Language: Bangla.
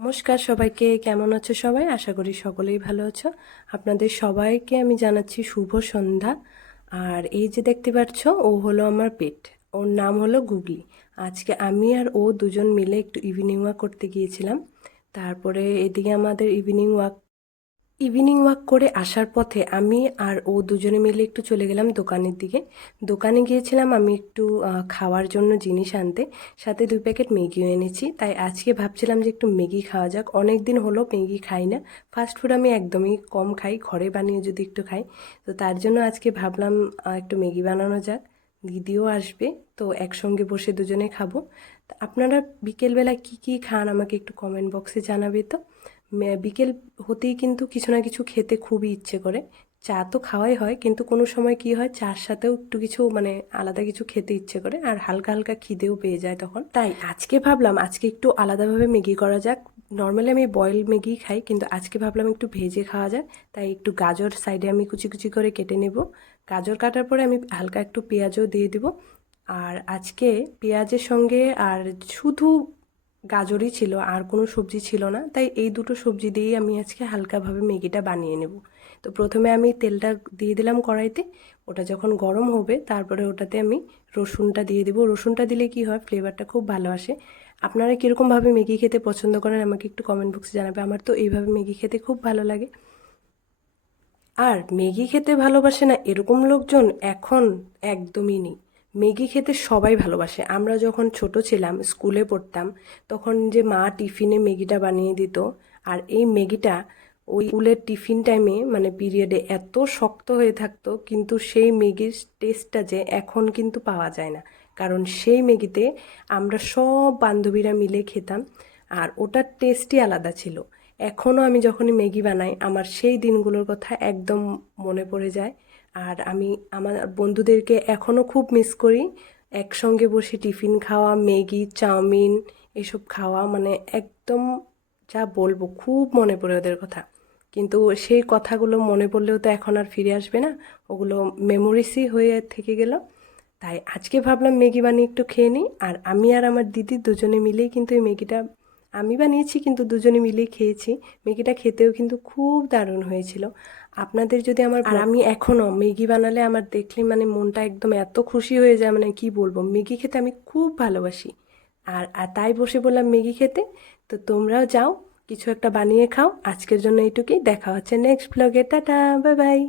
নমস্কার সবাইকে, কেমন আছো সবাই? আশা করি সকলেই ভালো আছো। আপনাদের সবাইকে আমি জানাচ্ছি শুভ সন্ধ্যা। আর এই যে দেখতে পাচ্ছ, ও হলো আমার পেট। ওর নাম হলো গুগলি। আজকে আমি আর ও দুজন মিলে একটু ইভিনিং ওয়াক করতে গিয়েছিলাম। তারপরে এদিকে আমাদের ইভিনিং ওয়াক করে আসার পথে আমি আর ও দুজনে মিলে একটু চলে গেলাম দোকানের দিকে। দোকানে গিয়েছিলাম আমি একটু খাওয়ার জন্য জিনিস আনতে, সাথে 2 প্যাকেট ম্যাগিও এনেছি। তাই আজকে ভাবছিলাম যে একটু ম্যাগি খাওয়া যাক, অনেক দিন হলো ম্যাগি খাই না। ফাস্ট ফুড আমি একদমই কম খাই, ঘরে বানিয়ে যদি একটু খাই। তো তার জন্য আজকে ভাবলাম একটু ম্যাগি বানানো যাক। দিদিও আসবে, তো একসঙ্গে বসে দুজনে খাবো। তা আপনারা বিকেলবেলা কি কি খান আমাকে একটু কমেন্ট বক্সে জানাবে তো। বিকেল হতেই কিন্তু কিছু না কিছু খেতে খুবই ইচ্ছে করে। চা তো খাওয়াই হয়, কিন্তু কোনো সময় কি হয়, চার সাথেও একটু কিছু আলাদা কিছু খেতে ইচ্ছে করে, আর হালকা হালকা খিদেও পেয়ে যায় তখন। তাই আজকে ভাবলাম আজকে একটু আলাদাভাবে ম্যাগি করা যাক। নর্মালি আমি বয়েল ম্যাগি খাই, কিন্তু আজকে ভাবলাম একটু ভেজে খাওয়া যাক। তাই একটু গাজর সাইডে আমি কুচি কুচি করে কেটে নেব। গাজর কাটার পরে আমি হালকা একটু পেঁয়াজও দিয়ে দিব। আর আজকে পেঁয়াজের সঙ্গে আর শুধু গাজরই ছিল, আর কোনো সবজি ছিল না। তাই এই দুটো সবজি দিয়েই আমি আজকে হালকাভাবে ম্যাগিটা বানিয়ে নেব। তো প্রথমে আমি তেলটা দিয়ে দিলাম কড়াইতে। ওটা যখন গরম হবে তারপরে ওটাতে আমি রসুনটা দিয়ে দেবো। রসুনটা দিলে কি হয়, ফ্লেভারটা খুব ভালো আসে। আপনারা কীরকমভাবে ম্যাগি খেতে পছন্দ করেন আমাকে একটু কমেন্ট বক্সে জানাবে। আমার তো এইভাবে ম্যাগি খেতে খুব ভালো লাগে। আর ম্যাগি খেতে ভালোবাসে না এরকম লোকজন এখন একদমই নেই। ম্যাগি খেতে সবাই ভালোবাসে। আমরা যখন ছোট ছিলাম, স্কুলে পড়তাম, তখন যে মা টিফিনে ম্যাগিটা বানিয়ে দিত, আর এই ম্যাগিটা ওই স্কুলের টিফিন টাইমে পিরিয়ডে এত শক্ত হয়ে থাকতো, কিন্তু সেই ম্যাগির টেস্টটা যে এখন কিন্তু পাওয়া যায় না। কারণ সেই ম্যাগিতে আমরা সব বান্ধবীরা মিলে খেতাম, আর ওটার টেস্টই আলাদা ছিল। এখনও আমি যখনই ম্যাগি বানাই আমার সেই দিনগুলোর কথা একদম মনে পড়ে যায়। আর আমি আমার বন্ধুদেরকে এখনও খুব মিস করি। একসঙ্গে বসে টিফিন খাওয়া, ম্যাগি, চাউমিন এসব খাওয়া, একদম যা বলবো, খুব মনে পড়ে ওদের কথা। কিন্তু সেই কথাগুলো মনে পড়লেও তো এখন আর ফিরে আসবে না, ওগুলো মেমোরিসই হয়ে থেকে গেল। তাই আজকে ভাবলাম ম্যাগি বানিয়ে একটু খেয়ে নিই। আর আমি আর আমার দিদি দুজনে মিলেই কিন্তু এই ম্যাগিটা আমি বানিয়েছি, কিন্তু দুজনে মিলেই খেয়েছি। ম্যাগিটা খেতেও কিন্তু খুব দারুণ হয়েছিল। আপনাদের যদি আর আমি এখনও ম্যাগি বানালে আমার দেখলে মনটা একদম এত খুশি হয়ে যায়, কি বলবো, ম্যাগি খেতে আমি খুব ভালোবাসি। আর তাই বসে বললাম ম্যাগি খেতে। তো তোমরাও যাও, কিছু একটা বানিয়ে খাও। আজকের জন্য এইটুকুই, দেখা হচ্ছে নেক্সট ব্লগে। Tata, bye bye.